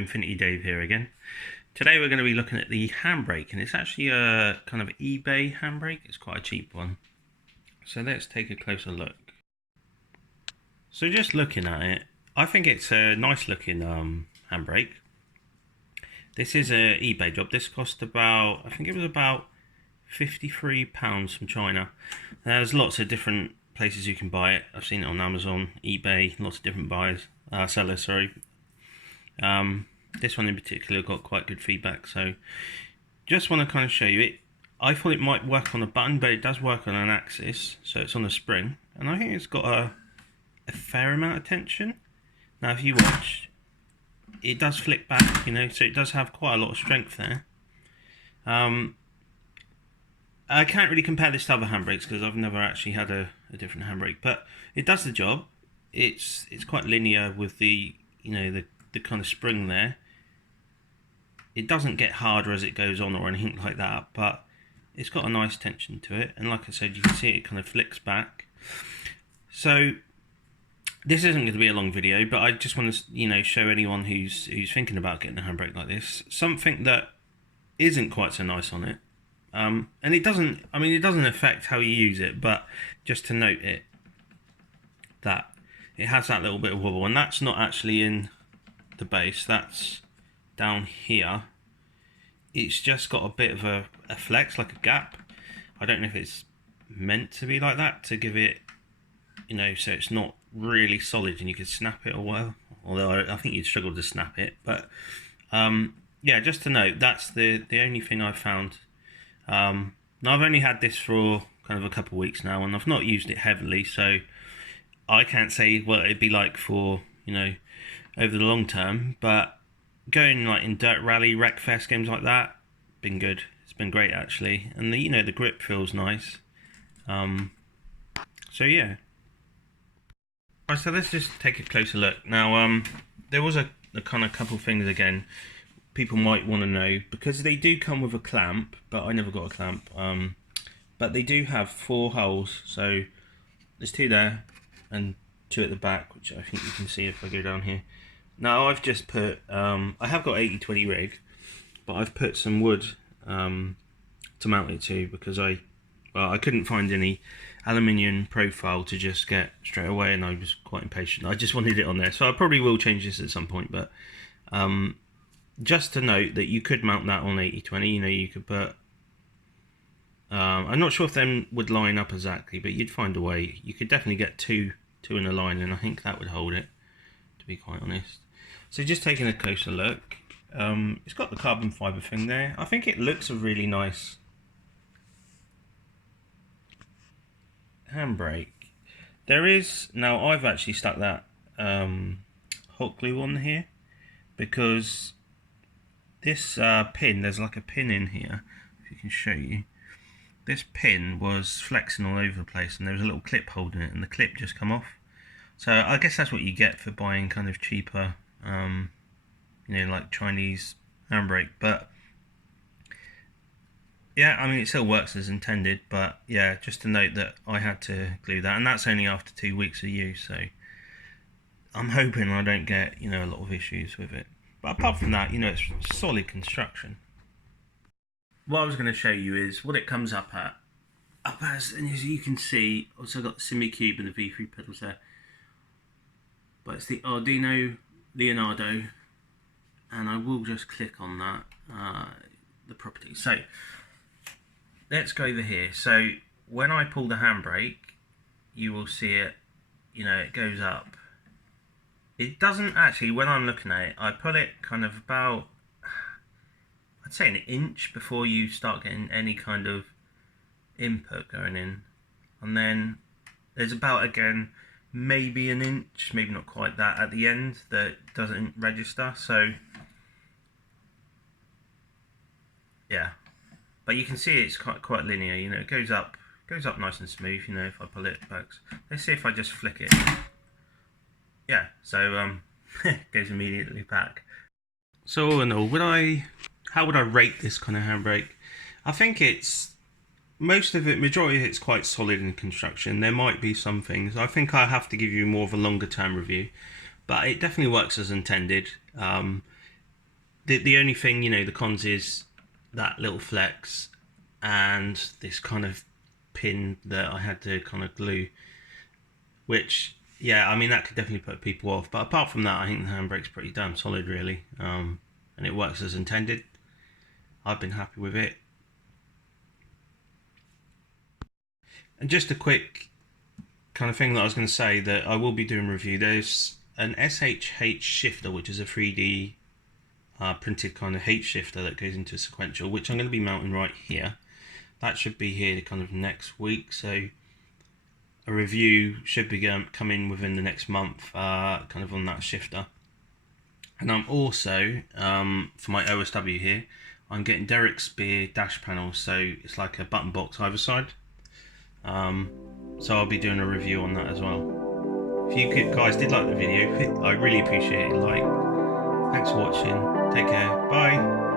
Infinity Dave here again. Today we're going to be looking at the Handbrake, and it's actually a kind of eBay handbrake. It's quite a cheap one. So let's take a closer look. So just looking at it, I think it's a nice looking handbrake. This is a eBay job. This cost about, I think it was about £53 from China. There's lots of different places you can buy it. I've seen it on Amazon, eBay, lots of different sellers, sorry. This one in particular got quite good feedback, so just want to kind of show you it. I thought it might work on a button, but it does work on an axis, so it's on a spring, and I think it's got a fair amount of tension. Now if you watch, it does flick back, you know, so it does have quite a lot of strength there. I can't really compare this to other handbrakes because I've never actually had a different handbrake, but it does the job. It's quite linear with the, you know, the kind of spring there. It doesn't get harder as it goes on or anything like that, but it's got a nice tension to it, and like I said, you can see it kind of flicks back. So this isn't going to be a long video, but I just want to, you know, show anyone who's thinking about getting a handbrake like this something that isn't quite so nice on it. And it doesn't, I mean, it doesn't affect how you use it, but just to note it, that it has that little bit of wobble, and that's not actually in the base, that's down here. It's just got a bit of a flex, like a gap. I don't know if it's meant to be like that to give it, you know, so it's not really solid and you could snap it or whatever, although I think you'd struggle to snap it. But yeah, just to note, that's the only thing I've found. Now I've only had this for kind of a couple of weeks now, and I've not used it heavily, so I can't say what it'd be like for, you know, over the long term. But going like in dirt rally, wreckfest, games like that, been good. It's been great actually, and the, you know, the grip feels nice. So yeah. Right, so let's just take a closer look. Now there was a kind of couple things again people might want to know, because they do come with a clamp, but I never got a clamp. But they do have 4 holes, so there's 2 there and 2 at the back, which I think you can see if I go down here. Now I've just put, I have got 80/20 rig, but I've put some wood to mount it to, because I couldn't find any aluminium profile to just get straight away, and I was quite impatient. I just wanted it on there, so I probably will change this at some point. But just to note that you could mount that on 80/20. You know, you could put, I'm not sure if them would line up exactly, but you'd find a way. You could definitely get two in a line, and I think that would hold it, to be quite honest. So just taking a closer look, it's got the carbon fibre thing there. I think it looks a really nice handbrake. There is, now I've actually stuck that hot glue on here, because this pin, there's like a pin in here, if you can show you. This pin was flexing all over the place, and there was a little clip holding it, and the clip just come off. So I guess that's what you get for buying kind of cheaper, you know, like Chinese handbrake. But yeah, I mean, it still works as intended. But yeah, just to note that I had to glue that, and that's only after 2 weeks of use. So I'm hoping I don't get, you know, a lot of issues with it. But apart from that, you know, it's solid construction. What I was going to show you is what it comes up as, and as you can see, also got the Simi Cube and the V3 pedals there. But it's the Arduino Leonardo, and I will just click on that, the properties. So let's go over here. So when I pull the handbrake, you will see it, you know, it goes up. It doesn't actually, when I'm looking at it, I pull it kind of about, I'd say an inch before you start getting any kind of input going in. And then there's about, again, maybe an inch, maybe not quite that, at the end that doesn't register. So yeah, but you can see it's quite linear, you know, it goes up nice and smooth, you know, if I pull it back. Let's see if I just flick it. Yeah, so it goes immediately back. So all in all, how would I rate this kind of handbrake? I think it's, majority of it's quite solid in construction. There might be some things. I think I have to give you more of a longer term review, but it definitely works as intended. The only thing, you know, the cons is that little flex and this kind of pin that I had to kind of glue, which, yeah, I mean, that could definitely put people off. But apart from that, I think the handbrake's pretty damn solid, really. And it works as intended. I've been happy with it. And just a quick kind of thing that I was going to say that I will be doing a review. There's an SHH shifter, which is a 3D printed kind of H shifter that goes into a sequential, which I'm going to be mounting right here. That should be here kind of next week, so a review should be coming within the next month, kind of on that shifter. And I'm also, for my OSW here, I'm getting Derek Spear dash panels, so it's like a button box either side. So I'll be doing a review on that as well. If you guys did like the video, I really appreciate it. Like, thanks for watching. Take care. Bye.